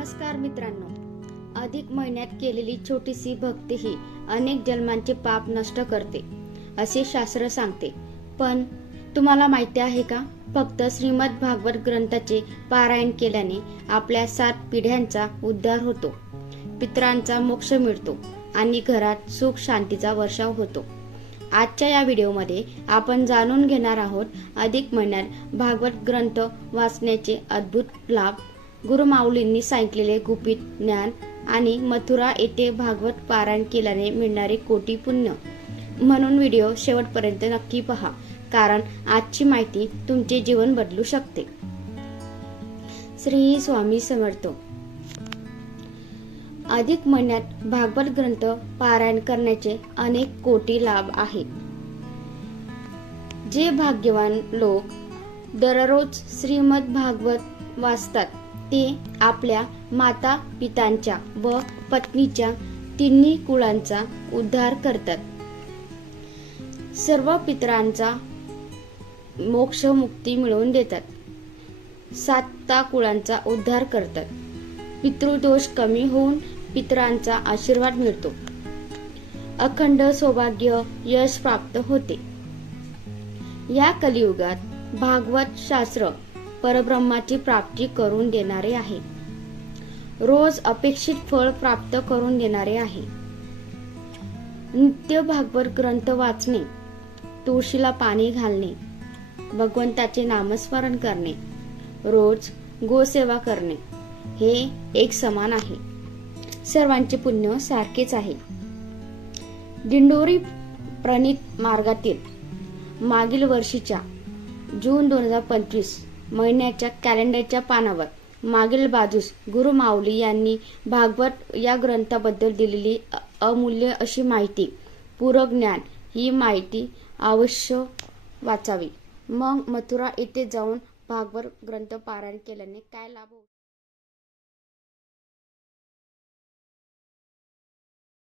नमस्कार मित्रांनो, अधिक महिन्यात केलेली छोटीशी भक्ती ही अनेक जन्मांचे पाप नष्ट करते असे शास्त्र सांगते। पण तुम्हाला माहिती आहे का, फक्त श्रीमद भागवत ग्रंथाचे पारायण केल्याने आपल्या 7 पिढ्यांचा उद्धार होतो, पितरांचा मोक्ष मिळतो आणि घरात सुख शांतीचा वर्षाव होतो। आजच्या या व्हिडिओमध्ये आपण जाणून घेणार आहोत अधिक महिन्यात भागवत ग्रंथ वाचण्याचे अद्भुत लाभ, गुरुमाऊलींनी सांगितलेले गुपित ज्ञान आणि मथुरा येथे भागवत पारायण केल्याने मिळणारे कोटी पुण्य। म्हणून व्हिडिओ शेवटपर्यंत नक्की पहा, कारण आजची माहिती तुमचे जीवन बदलू शकते। श्री स्वामी समर्थ। अधिक महिन्यात भागवत ग्रंथ पारायण करण्याचे अनेक कोटी लाभ आहेत। जे भाग्यवान लोक दररोज श्रीमद भागवत वाचतात ते आपल्या माता पितांच्या व पत्नीच्या तिन्ही कुळांचा उद्धार करतात, सर्व पितरांचा मोक्ष मुक्ती मिळवून देतात, 7 कुळांचा उद्धार करतात, पितृदोष कमी होऊन पितरांचा आशीर्वाद मिळतो, अखंड सौभाग्य यश प्राप्त होते। या कलियुगात भागवत शास्त्र परब्रह्माची प्राप्ती करून देणारे आहे, रोज अपेक्षित फळ प्राप्त करून देणारे आहे। नित्य भागवत ग्रंथ वाचणे, तुळशीला पाणी घालणे, भगवंताचे नामस्मरण करणे, रोज गोसेवा करणे हे एक समान आहे, सर्वांचे पुण्य सारखेच आहे। दिंडोरी प्रणीत मार्गातील मागील वर्षीच्या जून 2025 महिन्याच्या कॅलेंडरच्या पानावर मागील बाजूस गुरुमाऊली यांनी भागवत या ग्रंथाबद्दल दिलेली अमूल्य अशी माहिती, पूरक ज्ञान, ही माहिती अवश्य वाचावी। मग मथुरा येथे जाऊन भागवत ग्रंथ पारायण केल्याने काय लाभ होतो।